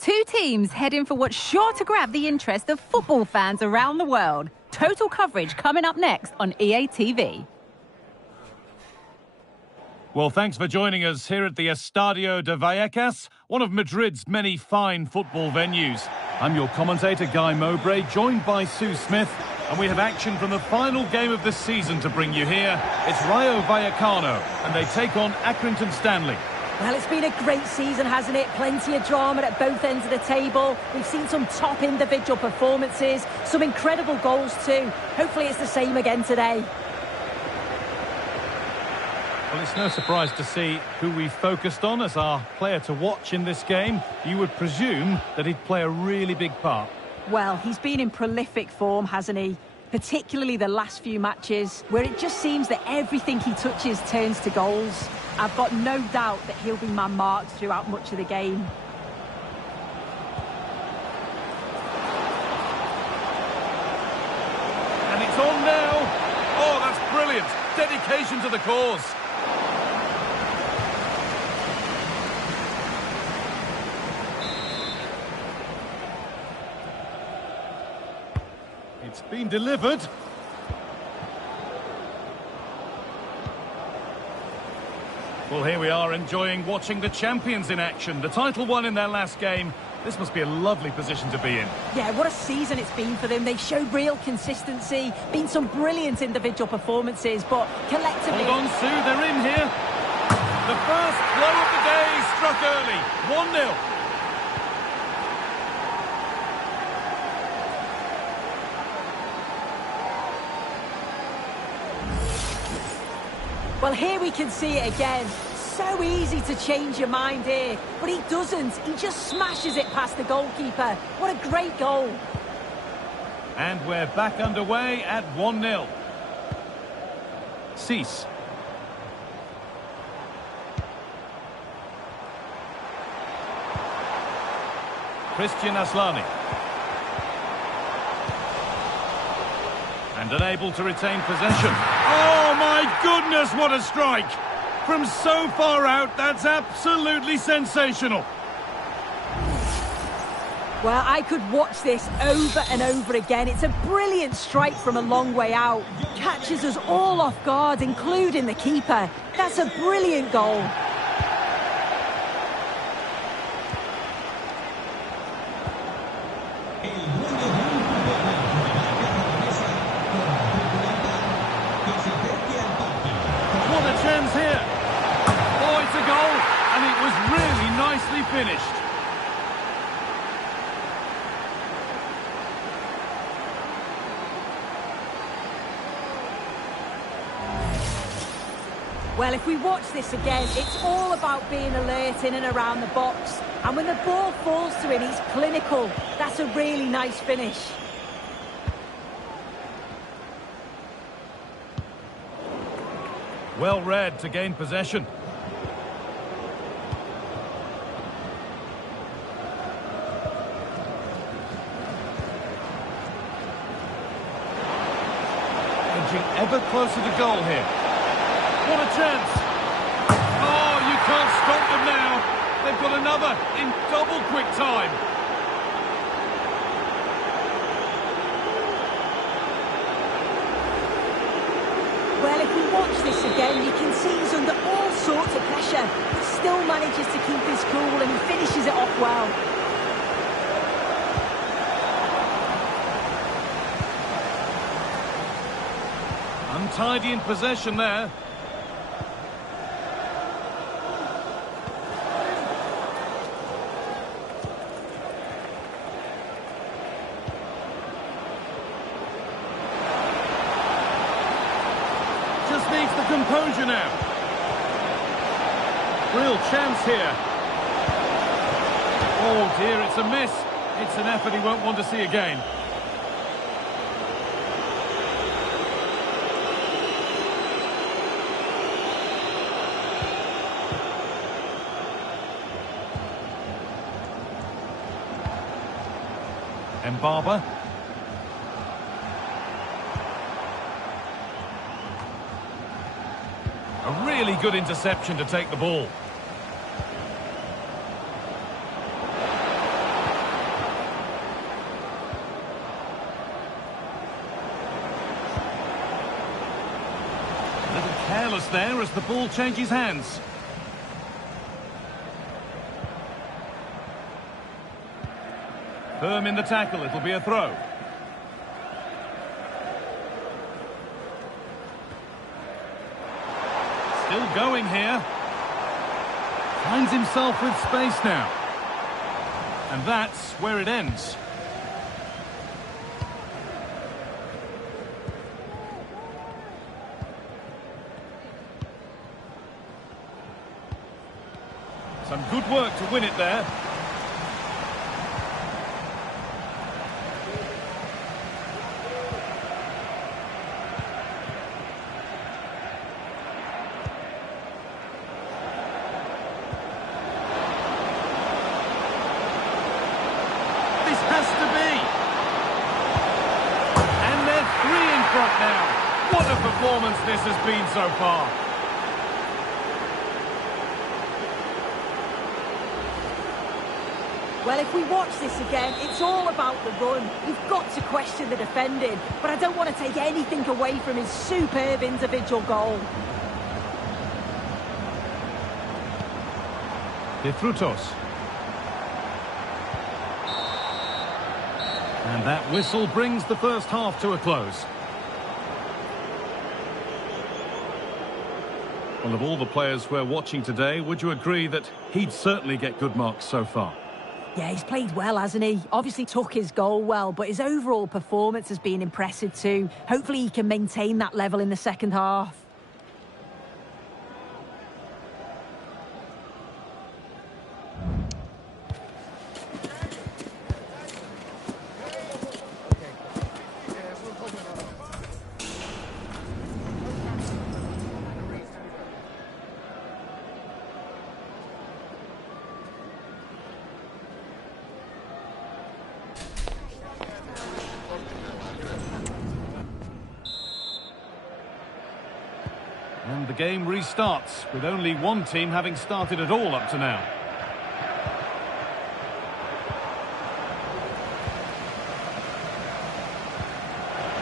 Two teams heading for what's sure to grab the interest of football fans around the world. Total coverage coming up next on EA TV. Well, thanks for joining us here at the Estadio de Vallecas, one of Madrid's many fine football venues. I'm your commentator, Guy Mowbray, joined by Sue Smith, and we have action from the final game of the season to bring you here. It's Rayo Vallecano, and they take on Accrington Stanley. Well, it's been a great season, hasn't it? Plenty of drama at both ends of the table. We've seen some top individual performances, some incredible goals too. Hopefully it's the same again today. Well, it's no surprise to see who we focused on as our player to watch in this game. You would presume that he'd play a really big part. Well, he's been in prolific form, hasn't he? Particularly the last few matches, where it just seems that everything he touches turns to goals. I've got no doubt that he'll be man-marked throughout much of the game. And it's on now. Oh, that's brilliant. Dedication to the cause. It's been delivered. Well, here we are enjoying watching the champions in action. The title won in their last game. This must be a lovely position to be in. Yeah, what a season it's been for them. They've showed real consistency, been some brilliant individual performances, but collectively... Hold on, Sue, they're in here. The first blow of the day struck early. 1-0. Well, here we can see it again. So easy to change your mind here, but he doesn't. He just smashes it past the goalkeeper. What a great goal. And we're back underway at 1-0. Cease. Christian Aslani. And unable to retain possession. Oh my goodness, what a strike! From so far out, that's absolutely sensational. Well, I could watch this over and over again. It's a brilliant strike from a long way out. Catches us all off guard, including the keeper. That's a brilliant goal. Chance here. Oh, it's a goal, and it was really nicely finished. Well, if we watch this again, it's all about being alert in and around the box. And when the ball falls to him, he's clinical. That's a really nice finish. Well read to gain possession. Edging ever closer to goal here. What a chance! Oh, you can't stop them now. They've got another in double quick time. Well, if we watch this again, you can see he's under all sorts of pressure, but still manages to keep his cool and he finishes it off well. Untidy in possession there. Just needs the composure now. Real chance here. Oh dear, it's a miss. It's an effort he won't want to see again. Mbaba. A really good interception to take the ball. A little careless there as the ball changes hands. Firm in the tackle, it'll be a throw. Still going here. Finds himself with space now. And that's where it ends. Some good work to win it there. This has to be. And they're 3 in front now. What a performance this has been so far. Well, if we watch this again, it's all about the run. You've got to question the defending, but I don't want to take anything away from his superb individual goal. De Frutos. And that whistle brings the first half to a close. Well, of all the players we're watching today, would you agree that he'd certainly get good marks so far? Yeah, he's played well, hasn't he? Obviously took his goal well, but his overall performance has been impressive too. Hopefully he can maintain that level in the second half. And the game restarts, with only one team having started at all up to now.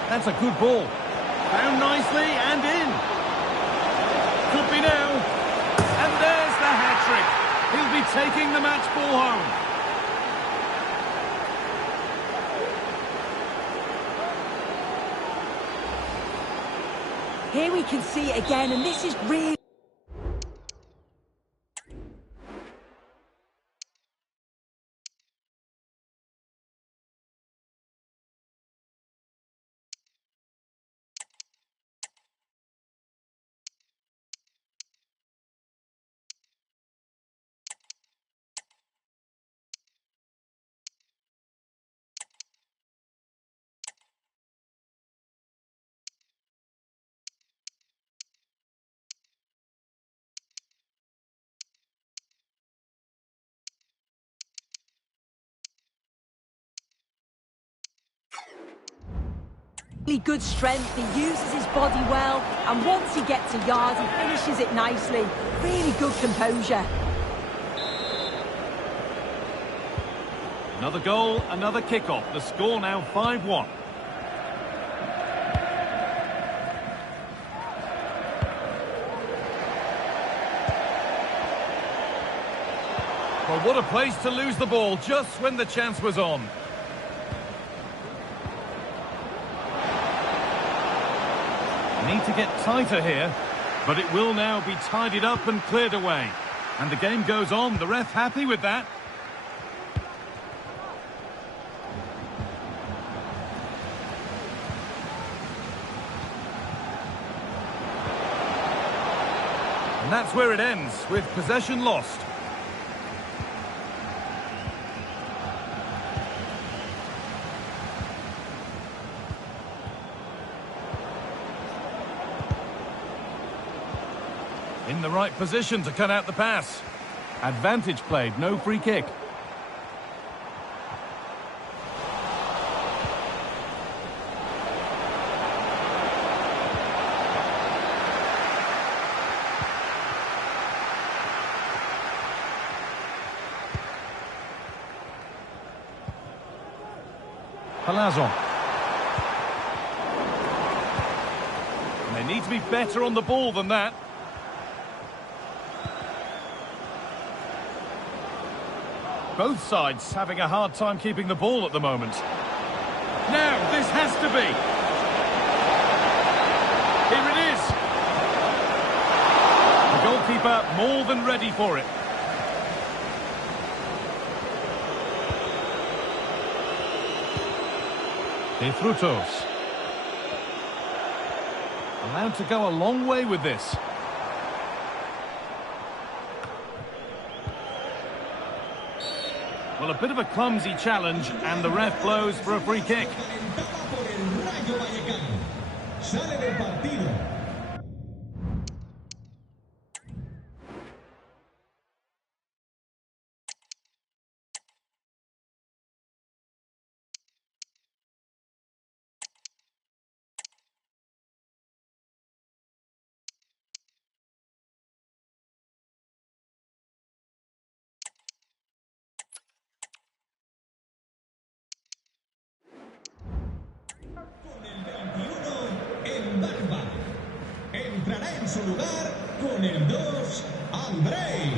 That's a good ball. Found nicely and in. Could be now. And there's the hat-trick. He'll be taking the match ball home. Here we can see it again, and this is really... good strength. He uses his body well, and once he gets a yard, he finishes it nicely. Really good composure. Another goal, another kickoff. The score now 5-1. Well, what a place to lose the ball just when the chance was on. Need to get tighter here, but it will now be tidied up and cleared away. And the game goes on. The ref happy with that. And that's where it ends, with possession lost. In the right position to cut out the pass. Advantage played, no free kick. Palazzo. They need to be better on the ball than that. Both sides having a hard time keeping the ball at the moment. Now, this has to be. Here it is. The goalkeeper more than ready for it. De Frutos. Allowed to go a long way with this. Well, a bit of a clumsy challenge, and the ref blows for a free kick. Entrará en su lugar con el 2, Andrei.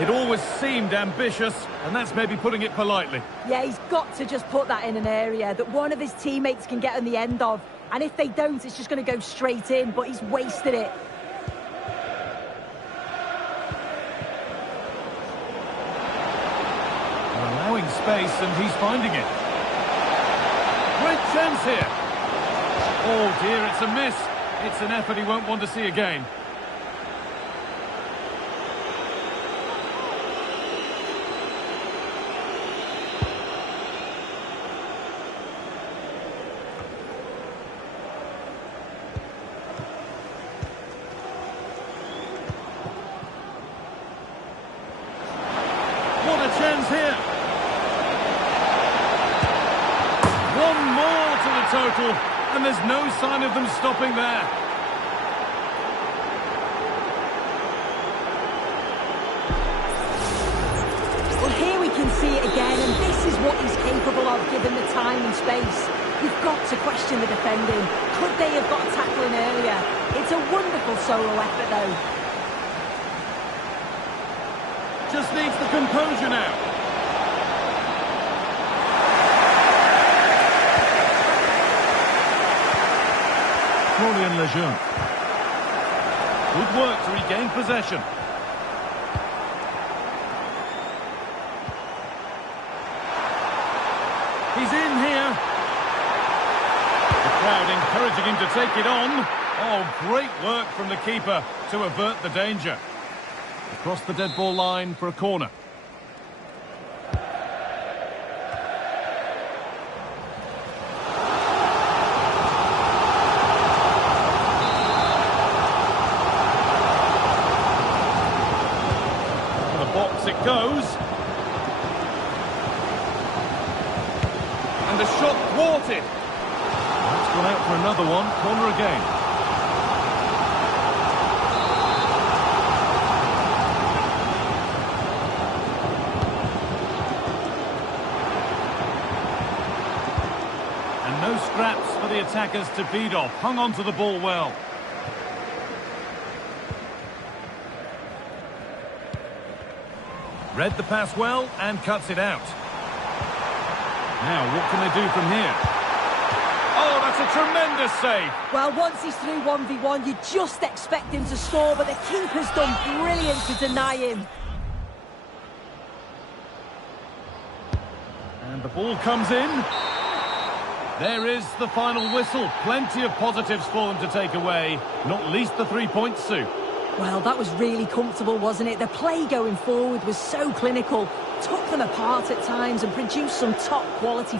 It always seemed ambitious, and that's maybe putting it politely. Yeah, he's got to just put that in an area that one of his teammates can get on the end of. And if they don't, it's just going to go straight in, but he's wasted it. They're allowing space, and he's finding it. Great chance here. Oh dear, it's a miss. It's an effort he won't want to see again. What a chance here. One more to the total, and there's no sign of them stopping there. Well, here we can see it again, and this is what he's capable of given the time and space. You've got to question the defending. Could they have got a tackle in earlier? It's a wonderful solo effort, though. Just needs the composure now. Florian Lejeune. Good work to regain possession. He's in here. The crowd encouraging him to take it on. Oh, great work from the keeper to avert the danger. Across the dead ball line for a corner. To the box it goes. And the shot thwarted. That's gone out for another one. Corner again. No scraps for the attackers to feed off. Hung on to the ball well. Read the pass well and cuts it out. Now, what can they do from here? Oh, that's a tremendous save. Well, once he's through 1v1, you just expect him to score, but the keeper's done brilliant to deny him. And the ball comes in. There is the final whistle. Plenty of positives for them to take away, not least the 3 points, Sue. Well, that was really comfortable, wasn't it? The play going forward was so clinical, took them apart at times and produced some top quality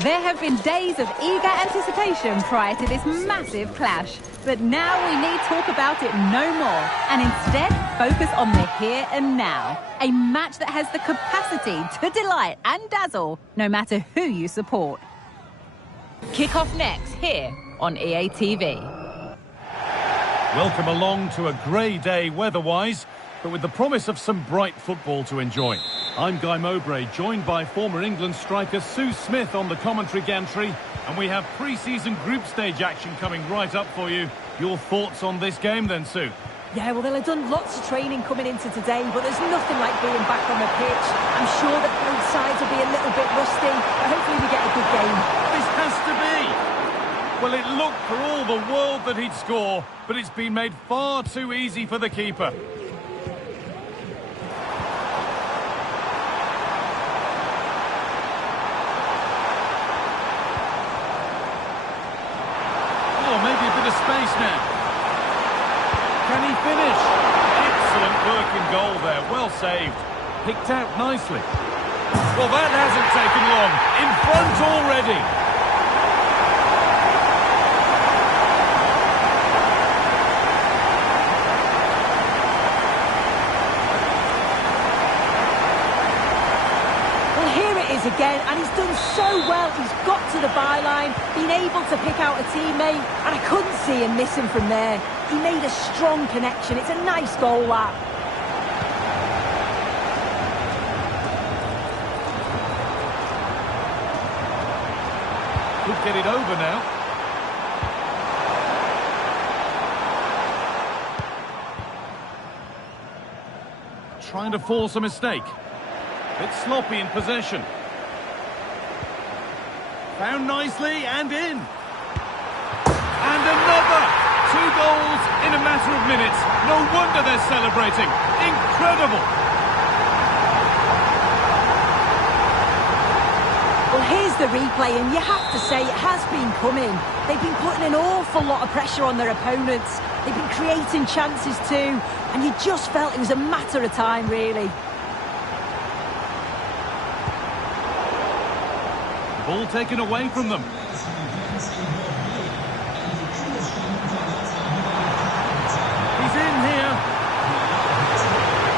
There have been days of eager anticipation prior to this massive clash. But now we need talk about it no more, and instead focus on the here and now. A match that has the capacity to delight and dazzle, no matter who you support. Kick-off next, here on EA TV. Welcome along to a grey day weather-wise, but with the promise of some bright football to enjoy. I'm Guy Mowbray, joined by former England striker Sue Smith on the commentary gantry, and we have pre-season group stage action coming right up for you. Your thoughts on this game then, Sue? Yeah, well, they'll have done lots of training coming into today, but there's nothing like being back on the pitch. I'm sure that both sides will be a little bit rusty, but hopefully we get a good game. This has to be! Well, it looked for all the world that he'd score, but it's been made far too easy for the keeper. Oh, maybe a bit of space now. Can he finish? Excellent work in goal there, well saved. Picked out nicely. Well, that hasn't taken long. In front already. Again, and he's done so well. He's got to the byline, been able to pick out a teammate, and I couldn't see him missing from there. He made a strong connection. It's a nice goal, that. Could get it over now. Trying to force a mistake. Bit sloppy in possession. Found nicely and in. And another! 2 goals in a matter of minutes. No wonder they're celebrating. Incredible! Well, here's the replay, and you have to say it has been coming. They've been putting an awful lot of pressure on their opponents. They've been creating chances too, and you just felt it was a matter of time, really. Ball taken away from them. He's in here.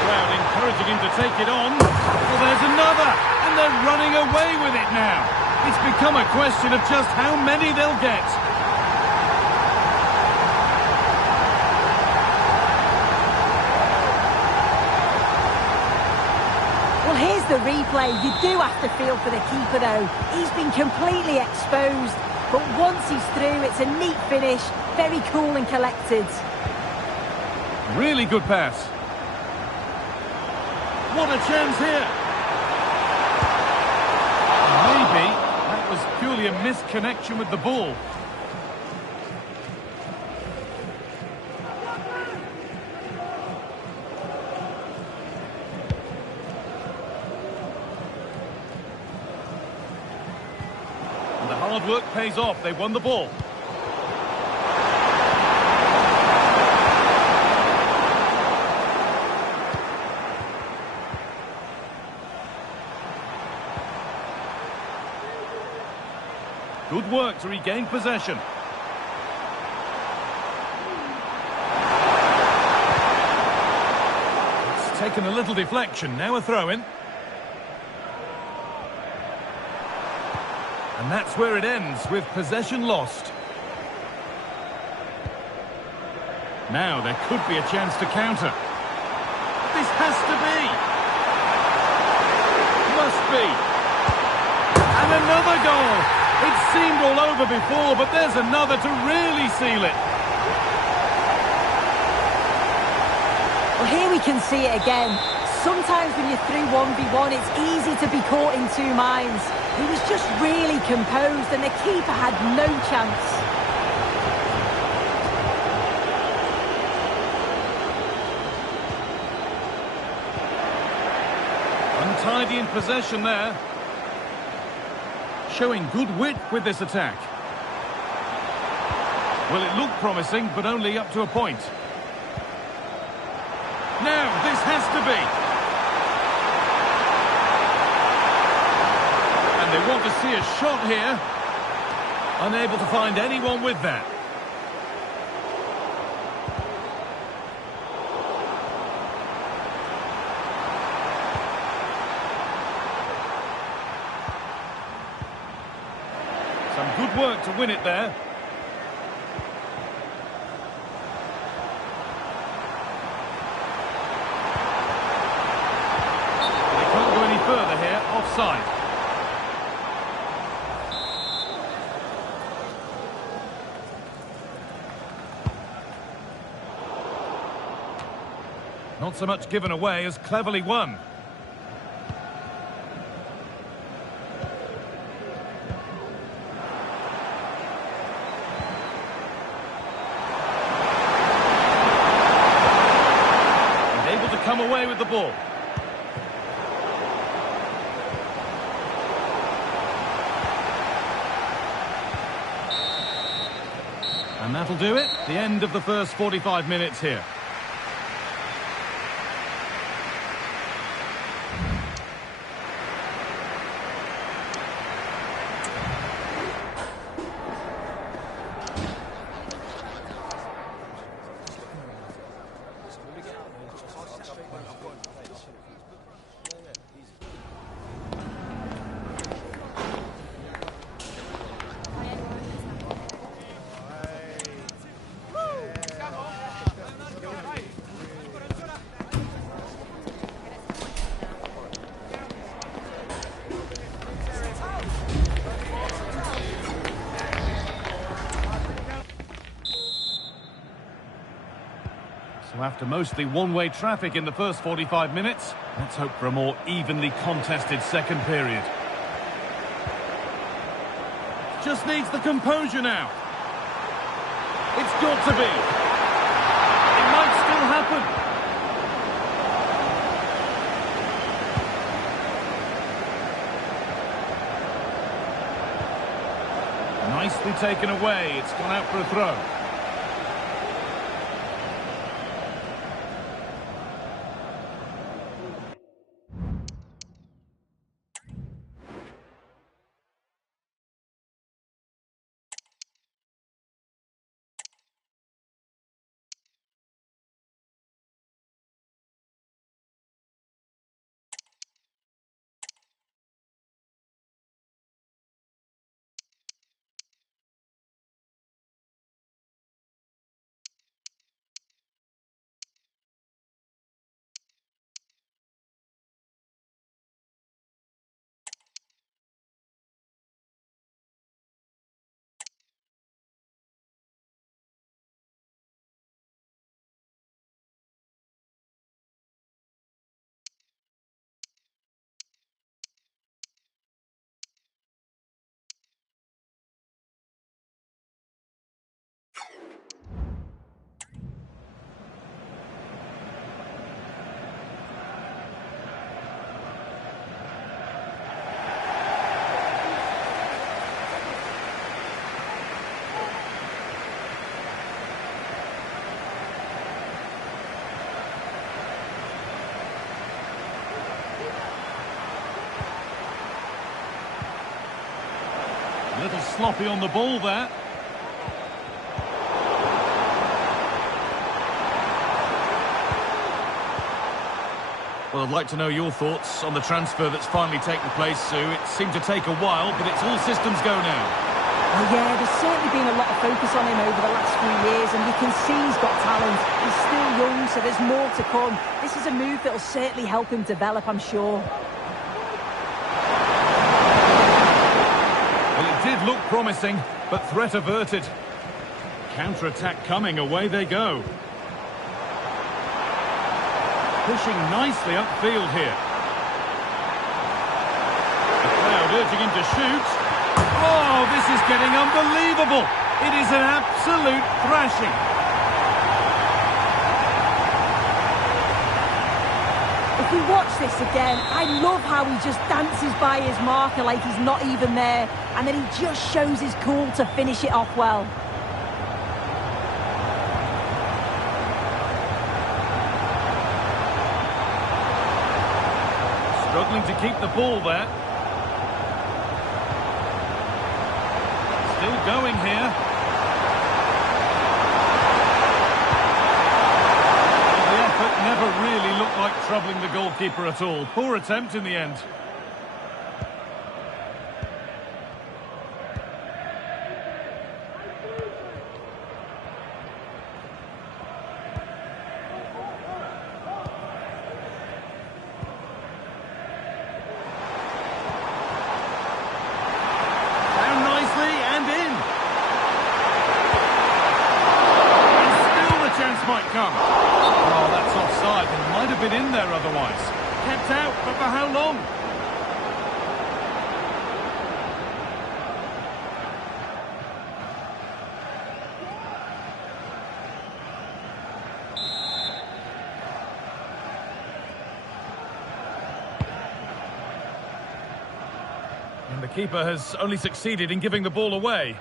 Crowd encouraging him to take it on. Well, there's another, and they're running away with it now. It's become a question of just how many they'll get. Here's the replay. You do have to feel for the keeper, though. He's been completely exposed, but once he's through, it's a neat finish. Very cool and collected. Really good pass. What a chance here. Maybe that was purely a misconnection with the ball. Hard work pays off. They won the ball. Good work to regain possession. It's taken a little deflection. Now a throw-in. And that's where it ends, with possession lost. Now there could be a chance to counter. This has to be. Must be. And another goal. It seemed all over before, but there's another to really seal it. Well, here we can see it again. Sometimes when you're through 1v1, it's easy to be caught in two minds. He was just really composed, and the keeper had no chance. Untidy in possession there. Showing good wit with this attack. Well, it looked promising, but only up to a point. Now, this has to be. And And they want to see a shot here. Unable to find anyone with that. Some good work to win it there. They can't go any further here. Offside. Not so much given away as cleverly won. Come away with the ball. And that'll do it. The end of the first 45 minutes here. So after mostly one-way traffic in the first 45 minutes, let's hope for a more evenly contested second period. Just needs the composure now. It's got to be. It might still happen. Nicely taken away. It's gone out for a throw. A little sloppy on the ball there. Well, I'd like to know your thoughts on the transfer that's finally taken place, Sue. It seemed to take a while, but it's all systems go now. Oh yeah, there's certainly been a lot of focus on him over the last few years, and you can see he's got talent. He's still young, so there's more to come. This is a move that'll certainly help him develop, I'm sure. Well, it did look promising, but threat averted. Counter-attack coming, away they go. Pushing nicely upfield here. The crowd urging him to shoot. Oh, this is getting unbelievable. It is an absolute thrashing. If we watch this again, I love how he just dances by his marker like he's not even there, and then he just shows his cool to finish it off well. Struggling to keep the ball there. going here. The effort never really looked like troubling the goalkeeper at all. Poor attempt in the end. Might come. Oh, that's offside and might have been in there otherwise. Kept out, but for how long? And the keeper has only succeeded in giving the ball away.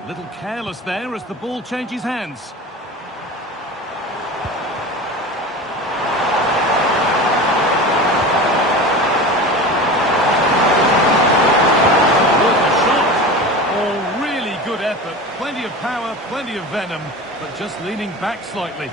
A little careless there as the ball changes hands. What a shot! Oh, really good effort. Plenty of power, plenty of venom, but just leaning back slightly.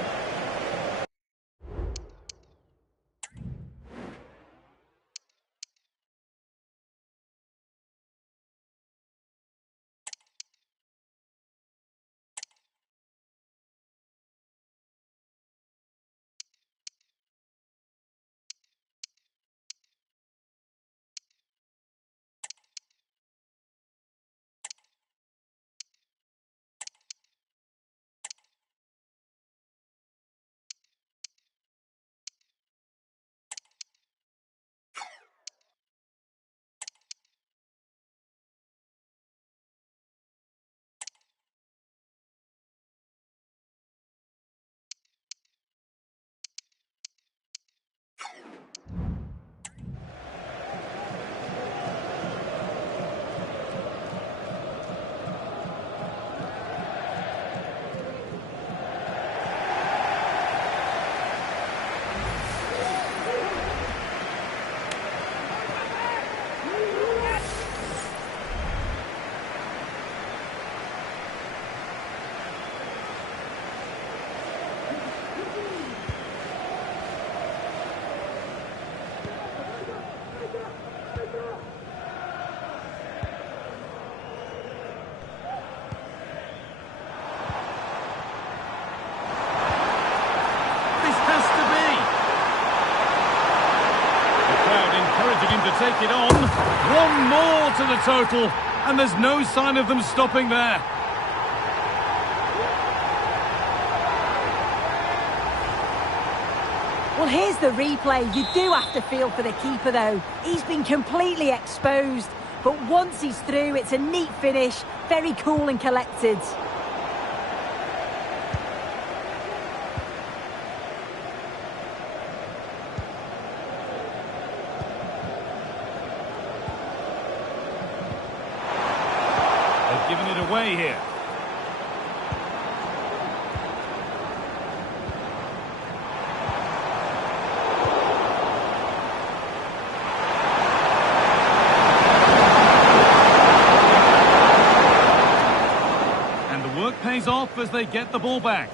Him to take it on. One more to the total, and there's no sign of them stopping there. Well, here's the replay. You do have to feel for the keeper, though. He's been completely exposed, but once he's through, it's a neat finish, very cool and collected. Giving it away here. And the work pays off as they get the ball back.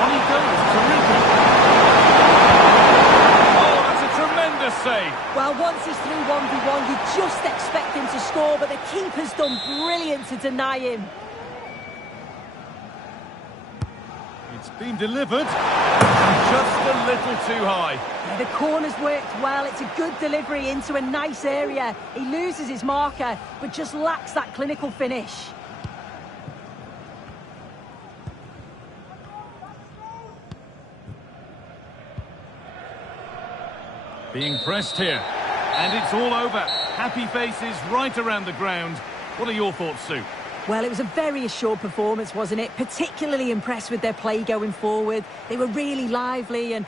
On he goes, terrific. Save. Well, once he's through 1v1, you just expect him to score, but the keeper's done brilliant to deny him. It's been delivered, just a little too high. Yeah, the corner's worked well. It's a good delivery into a nice area. He loses his marker, but just lacks that clinical finish. Being pressed here, and it's all over. Happy faces right around the ground. What are your thoughts, Sue? Well, it was a very assured performance, wasn't it? Particularly impressed with their play going forward. They were really lively and...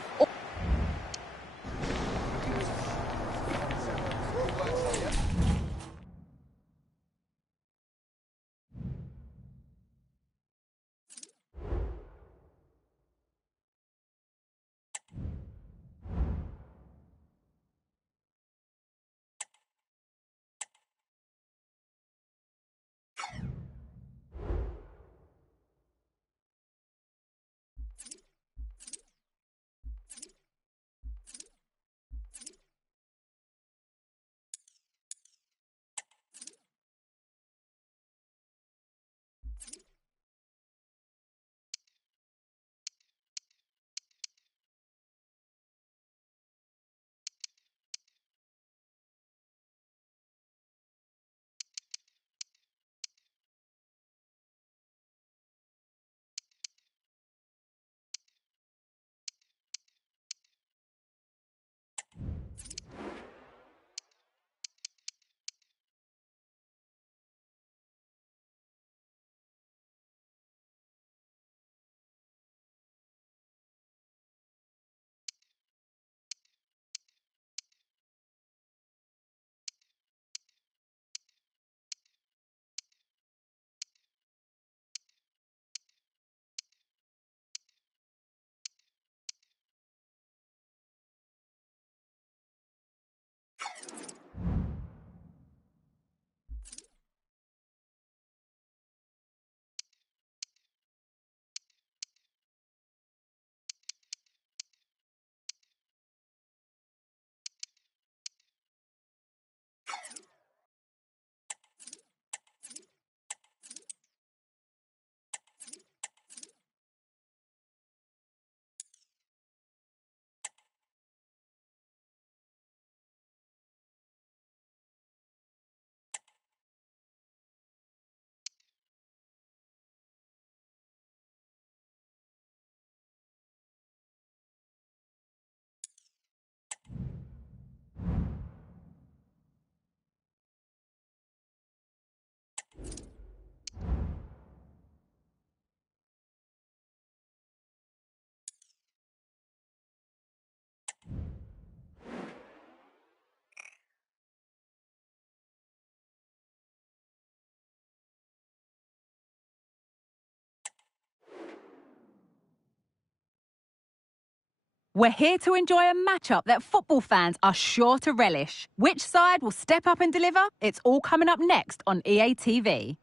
We're here to enjoy a matchup that football fans are sure to relish. Which side will step up and deliver? It's all coming up next on EA TV.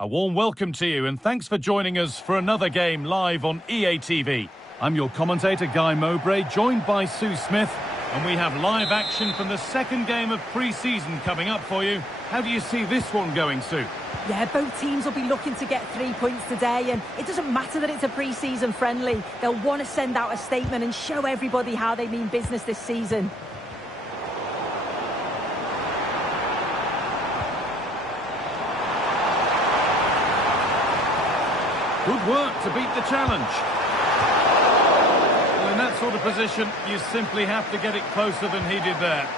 A warm welcome to you and thanks for joining us for another game live on EA TV. I'm your commentator Guy Mowbray, joined by Sue Smith, and we have live action from the second game of pre-season coming up for you. How do you see this one going, Sue? Yeah, both teams will be looking to get 3 points today, and it doesn't matter that it's a pre-season friendly. They'll want to send out a statement and show everybody how they mean business this season. Good work to beat the challenge. Well, in that sort of position, you simply have to get it closer than he did there.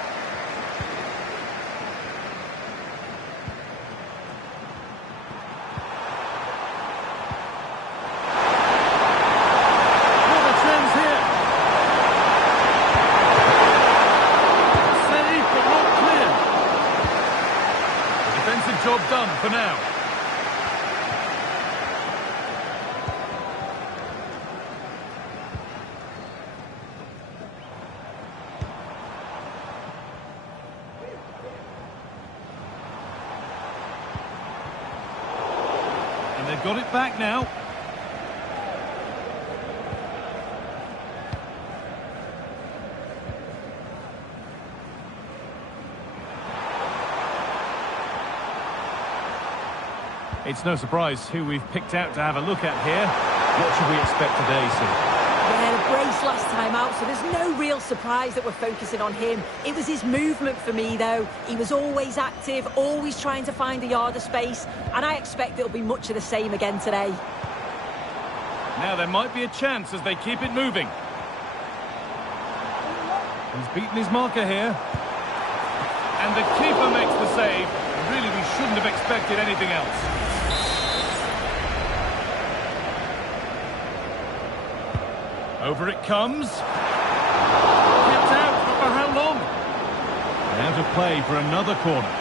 Job done for now. And they've got it back now. It's no surprise who we've picked out to have a look at here. What should we expect today, Sue? Yeah, a brace last time out, so there's no real surprise that we're focusing on him. It was his movement for me, though. He was always active, always trying to find a yard of space, and I expect it'll be much of the same again today. Now there might be a chance as they keep it moving. He's beaten his marker here. And the keeper makes the save. really, we shouldn't have expected anything else. Over it comes. Kept out, but for how long? Out of play for another corner.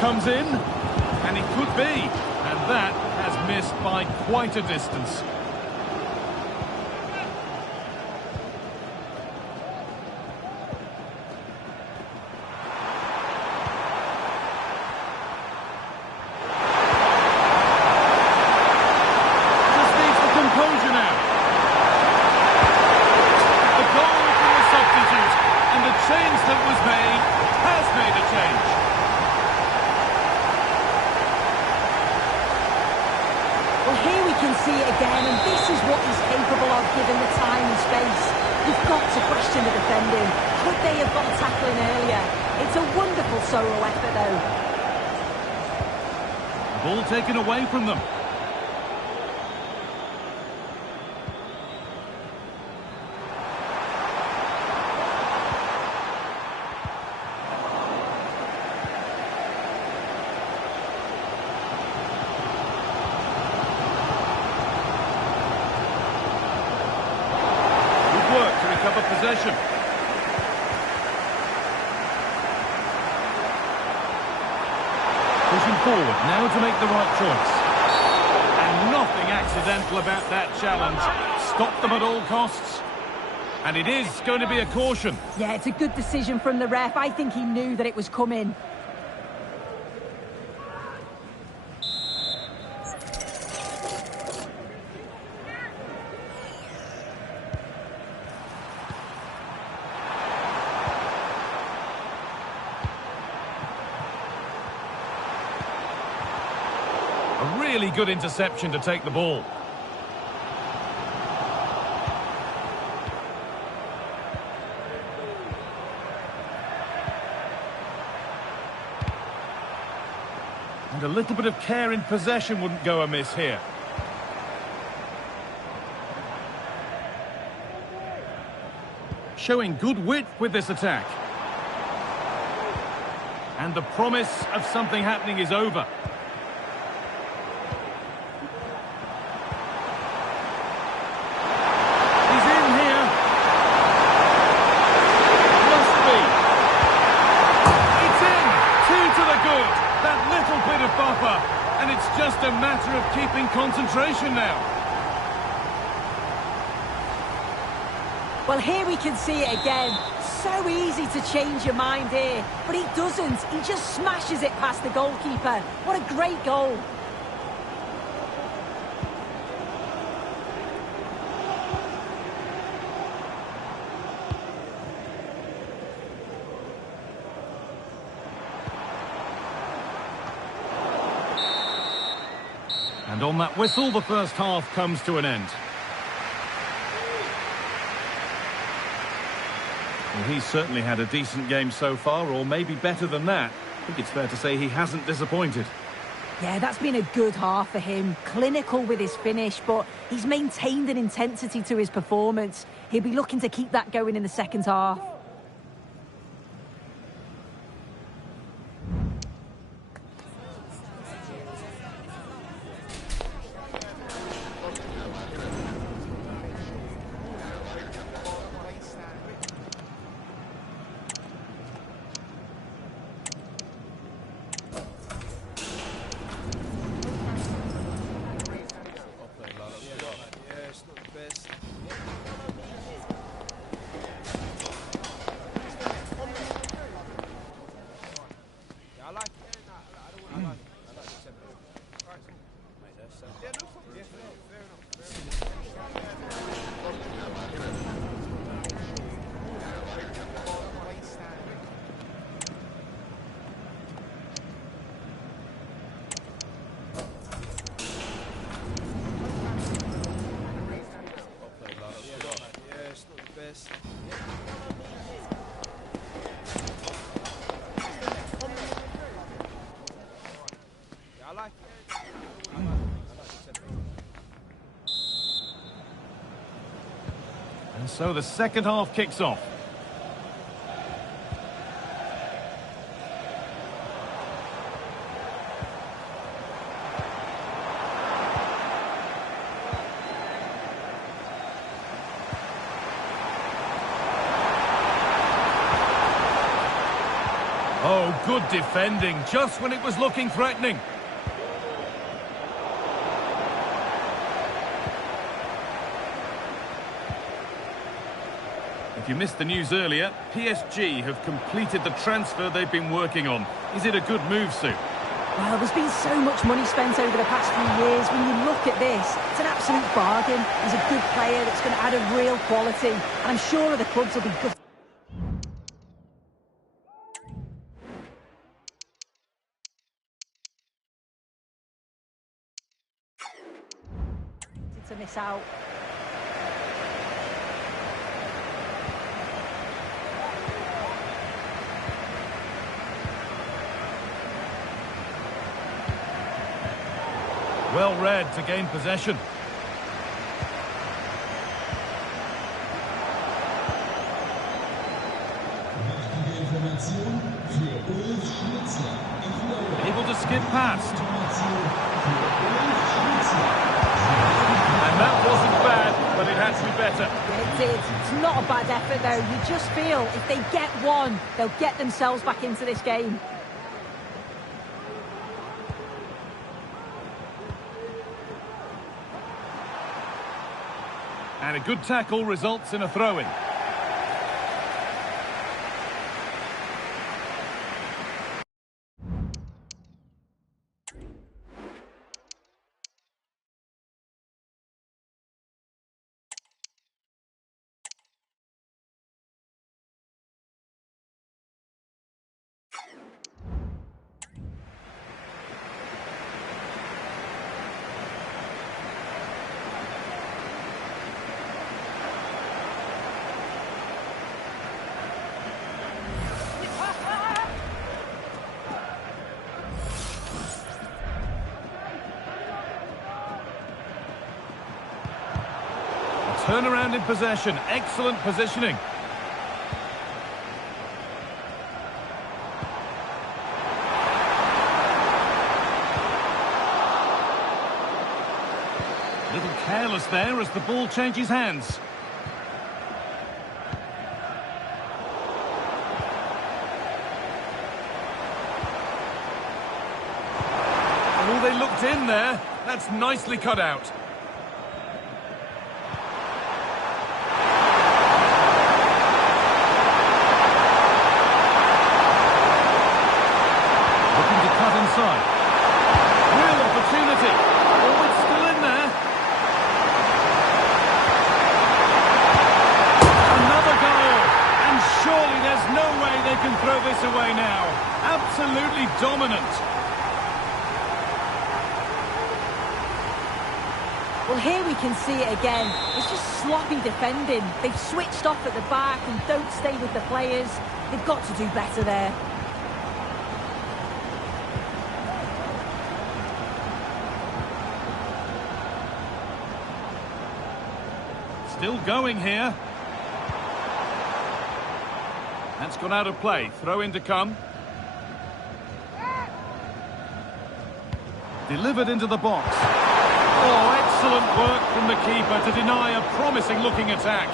Comes in, and it could be, and that has missed by quite a distance. Just needs the composure now. The goal from the substitute, and the change that was made has made a change. Here we can see it again, and this is what he's capable of given the time and space. You've got to question the defending. Could they have got a tackle in earlier? It's a wonderful solo effort, though. Ball taken away from them. Recover possession. Pushing forward now to make the right choice. And nothing accidental about that challenge. Stop them at all costs. And it is going to be a caution. Yeah, it's a good decision from the ref. I think he knew that it was coming. A really good interception to take the ball. And a little bit of care in possession wouldn't go amiss here. Showing good width with this attack. And the promise of something happening is over. Buffer, and it's just a matter of keeping concentration now. Well, here we can see it again. So easy to change your mind here, but he doesn't. He just smashes it past the goalkeeper. What a great goal. And on that whistle, the first half comes to an end. Well, he's certainly had a decent game so far, or maybe better than that. I think it's fair to say he hasn't disappointed. Yeah, that's been a good half for him. Clinical with his finish, but he's maintained an intensity to his performance. He'll be looking to keep that going in the second half. And so the second half kicks off. Oh, good defending, just when it was looking threatening. If you missed the news earlier, PSG have completed the transfer they've been working on. Is it a good move, Sue? Well, there's been so much money spent over the past few years. When you look at this, it's an absolute bargain. He's a good player that's going to add a real quality. And I'm sure the clubs will be good to miss out. Well read to gain possession. Able to skip past. And that wasn't bad, but it had to be better. It did. It's not a bad effort, though. You just feel if they get one, they'll get themselves back into this game. And a good tackle results in a throw-in. Turnaround in possession, excellent positioning. A little careless there as the ball changes hands. Oh, they looked in there. That's nicely cut out. Inside. Real opportunity. Oh, it's still in there. Another goal. And surely there's no way they can throw this away now. Absolutely dominant. Well, here we can see it again. It's just sloppy defending. They've switched off at the back and don't stay with the players. They've got to do better there. Still going here. That's gone out of play. Throw in to come. Delivered into the box. Oh, excellent work from the keeper to deny a promising looking attack.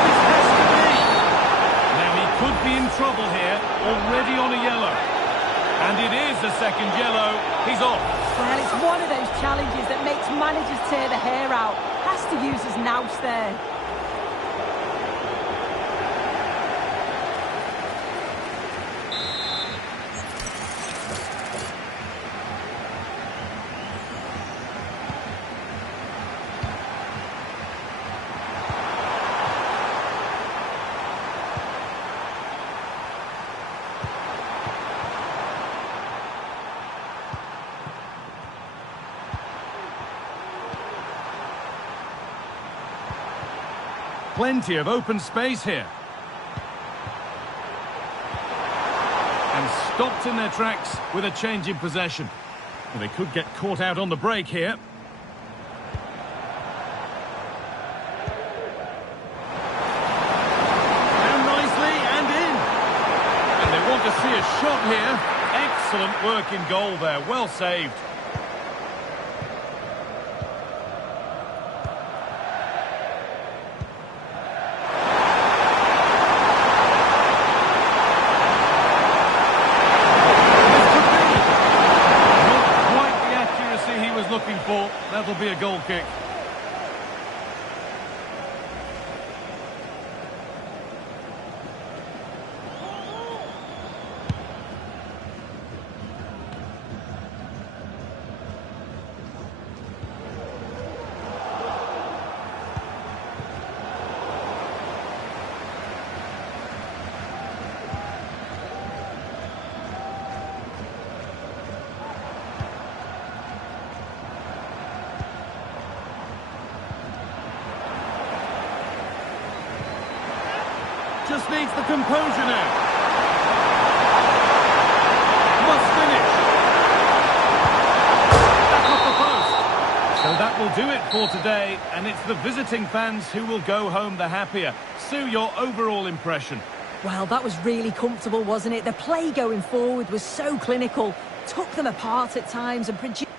This has to be. Now he could be in trouble here, already on a yellow. And it is the second yellow. He's off. Well, it's one of those challenges that makes managers tear the hair out. Has to use his nous there. plenty of open space here. And stopped in their tracks with a change in possession. Well, they could get caught out on the break here. Down nicely and in. And they want to see a shot here. Excellent work in goal there. Well saved. Looking for, that'll be a goal kick. Just needs the composure now. Must finish. Back off the post. So that will do it for today, and it's the visiting fans who will go home the happier. Sue, your overall impression? Well, that was really comfortable, wasn't it? The play going forward was so clinical, took them apart at times and produced...